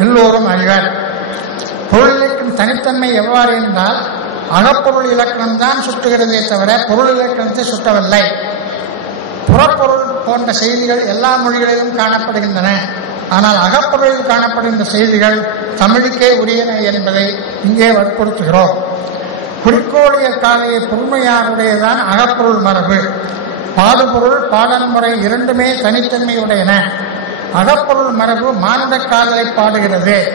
எல்லோரும் அறிவர். பொருளிலக்கின் தனித்தன்மை எவ்வாறு என்றால், அகப்பொருள் இலக்கணம் தான் சுட்டுகிறதே தவிர பொருள் இலக்கணத்தை சுட்டவில்லை. புறப்பொருள் போன்ற செய்திகள் எல்லா மொழிகளிலும் காணப்படுகின்றன. ஆனால் அகப்பொருளில் காணப்படுகின்ற செய்திகள் தமிழுக்கே உரியன என்பதை இங்கே வற்புறுத்துகிறோம். குறிக்கோளிய காலையை பொறுமையாருடையதான் அகப்பொருள் மரபு. பாடுபொருள் பாடல் முறை இரண்டுமே தனித்தன்மையுடையன. அகப்பொருள் மரபு மானுட காதலை பாடுகிறது.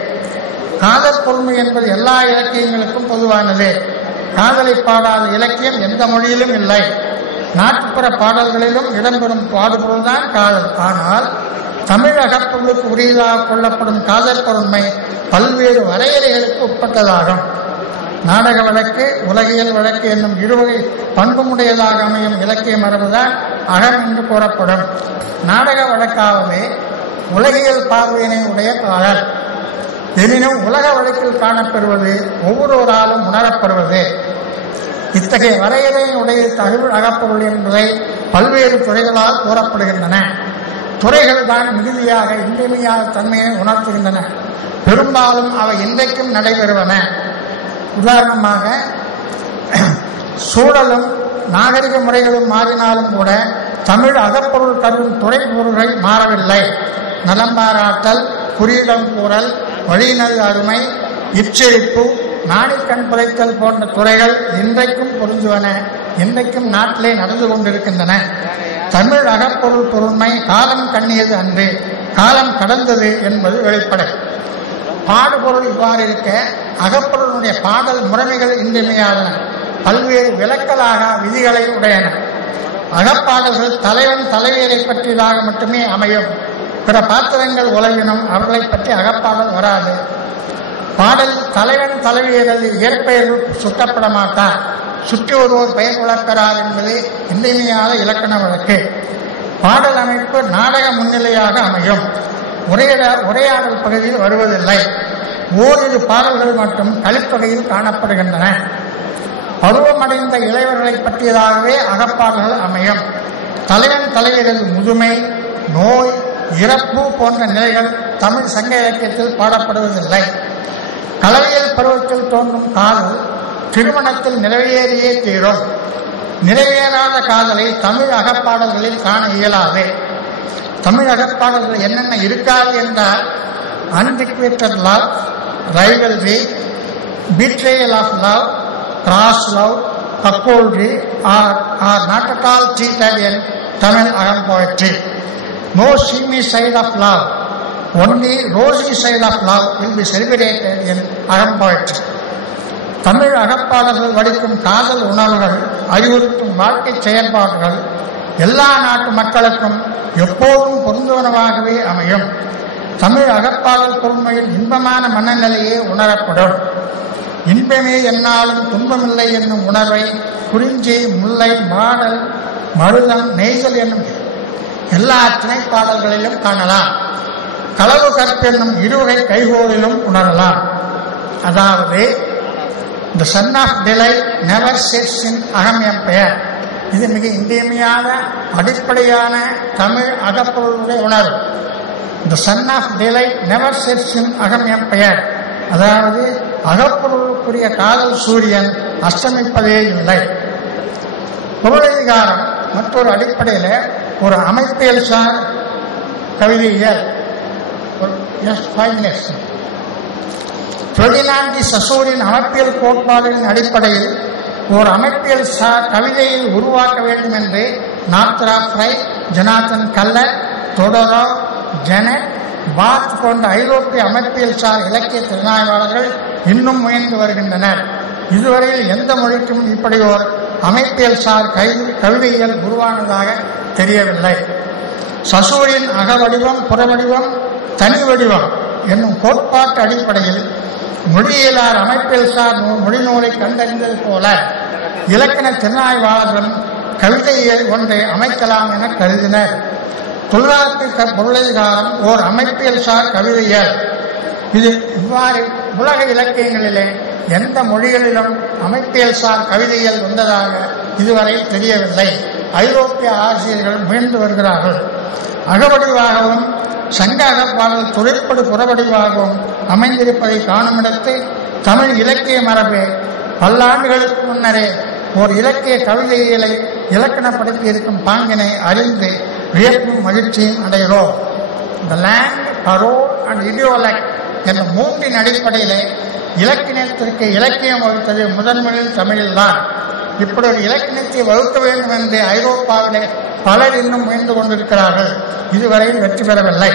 காதல் பொறுமை என்பது எல்லா இலக்கியங்களுக்கும் பொதுவானது. காதலை பாடாத இலக்கியம் எந்த மொழியிலும் இல்லை. நாட்டுப்புற பாடல்களிலும் இடம்பெறும் பாடுபொருள் தான் காதல். ஆனால் தமிழ் அகப்பொருளுக்கு உரியதாக கொள்ளப்படும் காதல் பொருண்மை பல்வேறு வரையறைகளுக்கு உட்பட்டதாகும். நாடக வழக்கு, உலகியல் வழக்கு என்னும் இருவகை பண்புமுடையதாக அமையும் இலக்கிய மரபுதான் அகம் என்று கூறப்படும். நாடக வழக்காவது உலகியல் பார்வையினை உடைய பாடல். எனினும் உலக வழக்கில் காணப்பெறுவது ஒவ்வொருவராலும் உணரப்படுவது. இத்தகைய வரையறையினுடைய தமிழ் அகப்பொருள் என்பதை பல்வேறு துறைகளால் கூறப்படுகின்றன. துறைகள் தான் மிகுதியாக இன்றியமையாத தன்மையை உணர்த்துகின்றன. பெரும்பாலும் அவை இன்றைக்கும் நடைபெறுவன. உதாரணமாக, சூழலும் நாகரிக முறைகளும் மாறினாலும் கூட தமிழ் அகப்பொருள் கருவும் துறை பொருள்கள் மாறவில்லை. நலம்பாராட்டல், குறியிடம் கூறல், வழிநல் அருமை, இச்செழிப்பு, நாணிக்கண் புதைத்தல் போன்ற துறைகள் இன்றைக்கும் பொருந்துவன. இன்றைக்கும் நாட்டிலே நடந்து கொண்டிருக்கின்றன. தமிழ் அகப்பொருள் பொருண்மை காலம் கண்ணியது அன்று, காலம் கடந்தது என்பது வெளிப்படை. பாடுபொருள் இவ்வாறு இருக்க, அகப்பொருளுடைய பாடல் முறைமைகள் இன்றியமையாதன. பல்வேறு விலக்கலாக விதிகளை உடையன. அகப்பாடல்கள் தலைவன் தலைவியரை பற்றியதாக மட்டுமே அமையும். பிற பாத்திரங்கள் உலகினும் அவர்களை பற்றி அகப்பாடல் வராது. பாடல் தலைவன் தலைவியரது இயற்பெயர்கள் சுட்டப்பட மாட்டார். சுற்றி ஒருவர் பெயர் வளர்க்கிறார் என்பது இன்றியமையாத இலக்கண வழக்கு. பாடல் அமைப்பு நாடக முன்னிலையாக அமையும். உரையாடல் பகுதியில் வருவதில்லை. ஓரிரு பாடல்கள் மட்டும் கலித்தொகையில் காணப்படுகின்றன. பருவமடைந்த இளைவர்களை பற்றியதாகவே அகப்பாடல்கள் அமையும். தலைவன் தலைவியரது முதுமை, நோய், இறப்பு போன்ற நிலைகள் தமிழ் சங்க இலக்கியத்தில் பாடப்படுவதில்லை. கலவியல் பருவத்தில் தோன்றும் காதல் திருமணத்தில் நிறைவேறியே தீரும். நிறைவேறாத காதலை தமிழ் அகப்பாடல்களில் காண இயலாது. தமிழ் அகப்பாடல்கள் என்னென்ன இருக்காது என்றால், unrequited love, rivalry, betrayal of love, cross love, cuckoldry are not at all treated in Tamil agam poetry. No seamy side of love, only rosy side of love will be celebrated in agam poetry. Tamil அகப்பாடல்கள் வடிக்கும் காதல் உணர்வுகள், அறிவுறுத்தும் வாழ்க்கை செயல்பாடுகள் எல்லா நாட்டு மக்களுக்கும் எப்போதும் பொருந்துவனவாகவே அமையும். தமிழ் அகப்பாடல் பொறுமையில் இன்பமான மனநிலையே உணரப்படும். இன்பமே என்னாலும் துன்பமில்லை என்னும் உணர்வை குறிஞ்சி, முல்லை, மாடல், மருதம், நெய்தல் என்னும் எல்லா திணைப்பாடல்களிலும் காணலாம். களவு கற்பு என்னும் இருவகை கைகோளிலும் உணரலாம். அதாவது, The son of delight never sits in அகம் எம் பெயர். இது மிக இன்றியமையாத அடிப்படையான தமிழ் அகப்பொருளுடைய உணர்வு. The son of delight never sits in அகம் எம் பெயர். அதாவது, அகப்பொருளுக்குரிய காதல் சூரியன் அஸ்தமிப்பதே இல்லை. பொருளதிகாரம் மற்றொரு அடிப்படையில் ஒரு அமைப்பியல் சார் கவிதையியல். பெர்டினாண்ட் டி சசோரின் அமைப்பியல் கோட்பாடுகளின் அடிப்படையில் ஒரு அமைப்பியல் சார் கவிதையை உருவாக்க வேண்டும் என்று Northrop Frye, Jonathan Culler, Todorov, Genette, Barthes போன்ற ஐரோப்பிய அமைப்பியல் சார் இலக்கிய திறனாய்வாளர்கள் இன்னும் முயன்று வருகின்றனர். இதுவரையில் எந்த மொழிக்கும் இப்படி ஒரு அமைப்பியல் சார் கவிதையியல் உருவானதாக தெரியவில்லை. சசோரின் அகவடிவம், புறவடிவம், தனி வடிவம் என்னும் கோட்பாட்டு அடிப்படையில் மொழியியலார் அமைப்பியல் சார் மொழி நூலை கண்டறிந்தது போல இலக்கண திறனாய்வாளர்களும் கவிதையியல் ஒன்றை அமைக்கலாம் என கருதினர். தொல்காப்பிய பொருளதிகாரம் ஓர் அமைப்பியல் சார் கவிதையியல். இது இவ்வாறு உலக இலக்கியங்களிலே எந்த மொழிகளிலும் அமைப்பியல் சார் கவிதையியல் வந்ததாக இதுவரை தெரியவில்லை. ஐரோப்பிய ஆசிரியர்கள் முயன்று வருகிறார்கள். அகவடிவாகவும் சங்க அகப்பாடல் தொழிற்படு புறவடிவாகவும் அமைந்திருப்பதை காணுமிடத்து தமிழ் இலக்கிய மரபு பல்லாண்டுகளுக்கு முன்னரே ஒரு இலக்கிய கவிதைகளை இலக்கணப்படுத்தி இருக்கும் பாங்கினை அறிந்து வியப்பும் மகிழ்ச்சியும் அடைகிறோம். The land, parole and ideolect என்ற மூன்றின் அடிப்படையிலே இலக்கியத்திற்கு இலக்கியம் வகுத்தது முதன்முறையில் தமிழில்தான். இப்படி ஒரு இலக்கியத்தை வகுக்க வேண்டும் என்று ஐரோப்பாவிலே பலர் இன்னும் முயன்று கொண்டிருக்கிறார்கள். இதுவரையில் வெற்றி பெறவில்லை.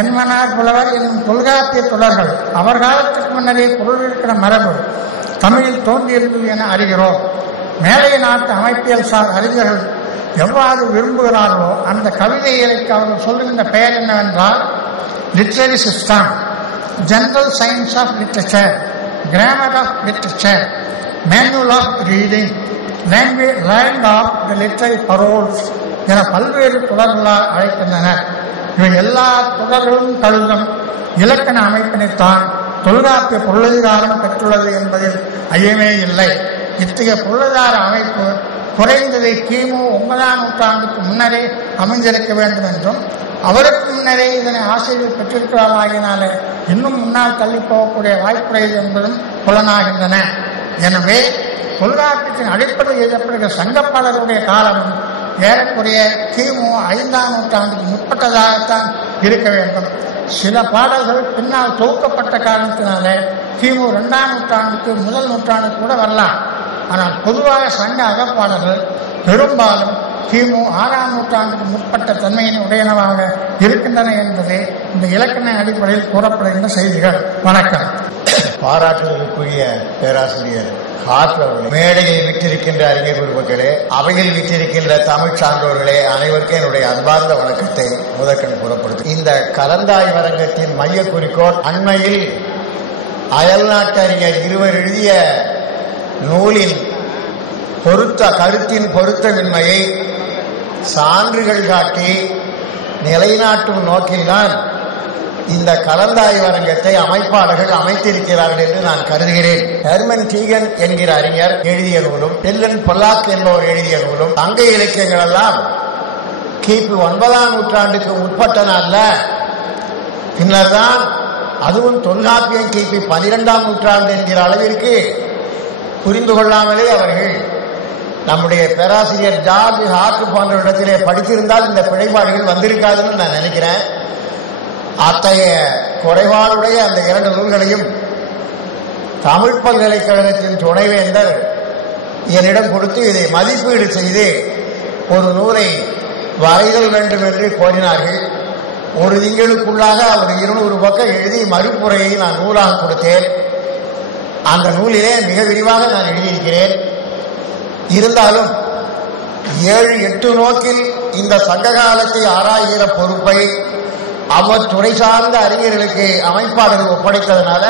என்மனார் புலவர் என்னும் தொல்காப்பிய தொடர்கள் அவர் காலத்துக்கு முன்னரே பொருள் இருக்கிற மரபு தமிழில் தோன்றியிருந்தது என அறிகிறோம். மேலை நாட்டு அமைப்பியல் சார் அறிஞர்கள் எவ்வாறு விரும்புகிறார்களோ அந்த கவிதைகளுக்கு அவர்கள் சொல்லுகின்ற பெயர் என்னவென்றால் literary system, general science of literature, grammar of literature, manual of reading, language land of the literary paroles என பல்வேறு தொடர்களால் அழைக்கின்றனர். இவை எல்லா தொடர்களும் கழுதும் இலக்கண அமைப்பினைத்தான் தொல்காப்பிய பொருளாதாரம் பெற்றுள்ளது என்பதில் ஐயமே இல்லை. இத்தகைய பொருளாதார அமைப்பு குறைந்ததை கிமு 9ஆம் நூற்றாண்டுக்கு முன்னரே அமைந்திருக்க வேண்டும் என்றும் அவருக்கு முன்னரே இதனை ஆசிரியர் பெற்றிருக்கிறாராகினாலே இன்னும் முன்னால் தள்ளி போகக்கூடிய வாய்ப்புடையது என்பதும் புலனாகின்றன. எனவே தொல்காப்பியத்தின் அடிப்படையில் எழுதப்படுகிற சங்கப்பாளருடைய காலமும் ஏறக்குறைய கிமு 5ஆம் நூற்றாண்டுக்கு முற்பட்டதாகத்தான் இருக்க வேண்டும். சில பாடல்கள் பின்னால் தொகுக்கப்பட்ட காரணத்தினாலே கிமு 2ஆம் நூற்றாண்டுக்கு முதல் நூற்றாண்டுக்கு கூட வரலாம். ஆனால் பொதுவாக சங்க அகப்பாடல்கள் பெரும்பாலும் கிமு 6ஆம் நூற்றாண்டுக்கு முற்பட்ட தன்மையின் உடையனவாக இருக்கின்றன என்பது இந்த இலக்கண அடிப்படையில் கூறப்படுகின்ற செய்திகள். வணக்கம். பாராட்டுதலுக்குரிய பேராசிரியர் அவர்களே, மேடையில் விற்றிருக்கின்ற அறிஞர் பெருமக்களே, அவையில் விற்றிருக்கின்ற தமிழ் சான்றோர்களே, அனைவருக்கும் என்னுடைய அன்பார்ந்த வணக்கத்தை முதற்கண் கூறப்படுது. இந்த கலந்தாய்வரங்கத்தின் மைய குறிக்கோள் அண்மையில் அயல்நாட்டு அறிஞர் இருவர் எழுதிய நூலின் கருத்தின் பொருத்தமின்மையை சான்றுகள் காட்டி நிலைநாட்டும் நோக்கில்தான் இந்த கலந்தாய்வரங்கத்தை அமைப்பாளர்கள் அமைத்திருக்கிறார்கள் என்று நான் கருதுகிறேன். ஹெர்மன் டீகன் என்கிற அறிஞர் எழுதிய நூலும் ஹெல்லன் பொல்லாக் என்பவர் எழுதிய நூலும் சங்க இலக்கியங்கள் எல்லாம் கிபி 9ஆம் நூற்றாண்டுக்கு முற்பட்டன அல்ல. பின்னர் தான் அதுவும் தொல்காப்பியம் கிபி 12ஆம் நூற்றாண்டு என்கிற அளவிற்கு புரிந்து கொள்ளாமலே அவர்கள் நம்முடைய பேராசிரியர் ஜார்ஜ் ஹார்ட் போன்ற இடத்திலே படித்திருந்தால் இந்த பிழைப்பாடுகள் வந்திருக்காதுன்னு நான் நினைக்கிறேன். அத்தகைய குறைபாடுடைய அந்த 2 நூல்களையும் தமிழ் பல்கலைக்கழகத்தின் துணைவேந்தர் என்னிடம் கொடுத்து இதை மதிப்பீடு செய்து ஒரு நூலை வரைதல் வேண்டும் என்று கோரினார்கள். ஒரு திங்களுக்குள்ளாக அவர் 200 பக்கம் எழுதி மறுப்புரையை நான் நூலாக கொடுத்தேன். அந்த நூலிலே மிக விரிவாக நான் எழுதியிருக்கிறேன். இருந்தாலும் 7-8 நோக்கில் இந்த சங்க காலத்தை ஆராய்கிற பொறுப்பை அவர் துறை சார்ந்த அறிஞர்களுக்கு அமைப்பாளர்கள் ஒப்படைத்ததனால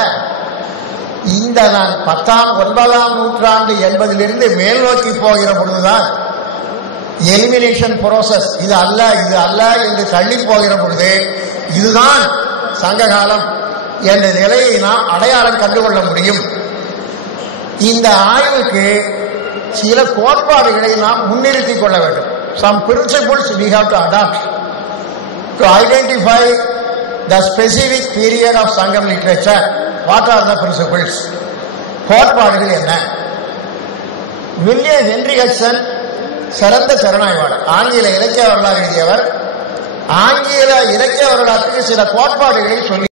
இந்த நான் 9ஆம் நூற்றாண்டு என்பதிலிருந்து மேல் நோக்கி போகிற பொழுதுதான் எலிமினேஷன் ப்ரோசஸ் இது அல்ல என்று தள்ளி போகிற பொழுது இதுதான் சங்க காலம் என்ற நிலையை நாம் அடையாளம் கண்டுகொள்ள முடியும். இந்த ஆய்வுக்கு சில கோட்பாடுகளை நாம் முன்னிறுத்திக் கொள்ள வேண்டும். Some principles we have to adopt to identify the specific period of Sangam literature. What are the principles? கோட்பாடுகள் என்ன? வில்லியம் ஹென்றி ஹட்சன் சிறந்த திறனாய்வாளர், ஆங்கில இலக்கிய வரலாறு எழுதியவர். ஆங்கில இலக்கிய வரலாற்றுக்கு சில கோட்பாடுகளை சொல்லி